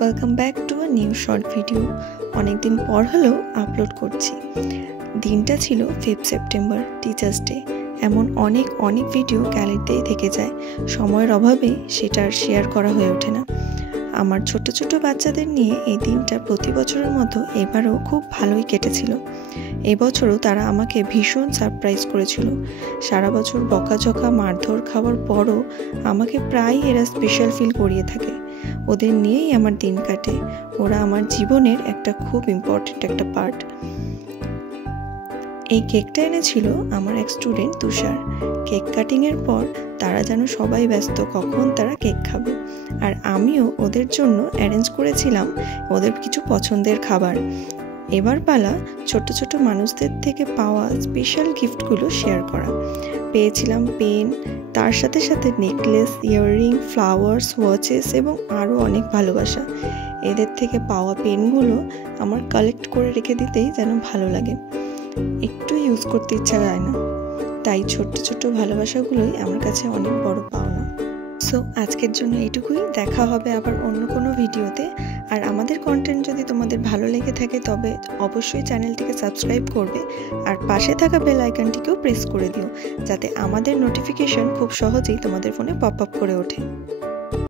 Welcome back to a new short video. অনেক দিন পর হলেও আপলোড করছি। দিনটা ছিল 5 সেপ্টেম্বর, টিচার্স ডে। এমন অনেক ভিডিও গ্যালারিতেই থেকে যায়, সময়ের অভাবে সেটা আর শেয়ার করা হয়ে ওঠে না। আমার ছোট বাচ্চাদের নিয়ে এই দিনটা প্রতি বছরের মতো এবারও খুব ভালোই কেটেছিল। এবছরও তারা আমাকে ভীষণ সারপ্রাইজ করেছিল। সারা বছর বকাঝকা মারধর খাওয়ার পরও আমাকে প্রায় এরা স্পেশাল ফিল করিয়ে থাকে। ওদের নিয়েই আমার দিন কাটে। ওরা আমার জীবনের একটা খুব ইম্পর্টেন্ট একটা পার্ট। এই কেকটা এনেছিল আমার এক স্টুডেন্ট তুষার। কেক কাটিংয়ের পর তারা যেন সবাই ব্যস্ত কখন তারা কেক খাবে, আর আমিও ওদের জন্য অ্যারেঞ্জ করেছিলাম ওদের কিছু পছন্দের খাবার। এবার পালা ছোট মানুষদের থেকে পাওয়া স্পেশাল গিফটগুলো শেয়ার করা। পেয়েছিলাম পেন, তার সাথে নেকলেস, ইয়াররিং, ফ্লাওয়ার্স, ওয়াচেস এবং আরও অনেক ভালোবাসা। এদের থেকে পাওয়া পেনগুলো আমার কালেক্ট করে রেখে দিতেই যেন ভালো লাগে, একটু ইউজ করতে ইচ্ছা যায় না। তাই ছোট ভালোবাসাগুলোই আমার কাছে অনেক বড় পাওনা। সো আজকের জন্য এইটুকুই। দেখা হবে আবার অন্য কোনো ভিডিওতে। আর আমাদের কন্টেন্ট যদি তোমাদের ভালো লেগে থাকে তবে অবশ্যই চ্যানেলটিকে সাবস্ক্রাইব করবে, আর পাশে থাকা বেল আইকনটিকেও প্রেস করে দিও, যাতে আমাদের নোটিফিকেশন খুব সহজেই তোমাদের ফোনে পপ আপ করে ওঠে।